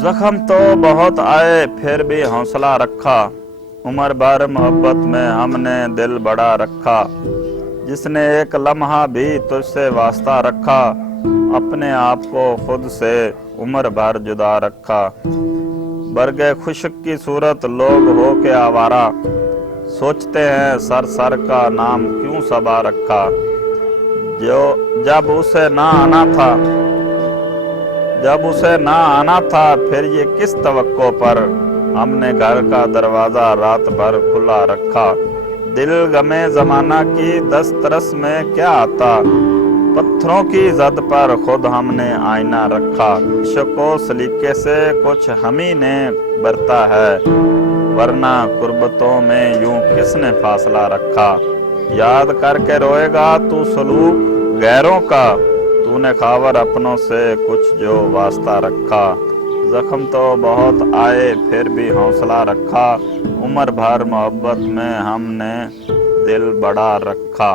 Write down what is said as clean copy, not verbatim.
जख्म तो बहुत आए फिर भी हौसला रखा, उम्र भर मोहब्बत में हमने दिल बड़ा रखा। जिसने एक लम्हा भी तुझसे वास्ता रखा, अपने आप को खुद से उम्र भर जुदा रखा। बरगे खुश्क की सूरत लोग हो के आवारा, सोचते हैं सर सर का नाम क्यों सबा रखा। जो जब उसे ना आना था फिर ये किस तवक्को पर, हमने घर का दरवाजा रात भर खुला रखा। दिल गमे जमाना की दस्तरस में क्या आता, पत्थरों की जद पर खुद हमने आईना रखा। इश्क़ो सलीके से कुछ हम ही ने बरता है, वरना कुर्बतों में यूं किसने फासला रखा। याद करके रोएगा तू सलूक गैरों का, तूने खावर अपनों से कुछ जो वास्ता रखा। जख्म तो बहुत आए फिर भी हौसला रखा, उम्र भर मोहब्बत में हमने दिल बड़ा रखा।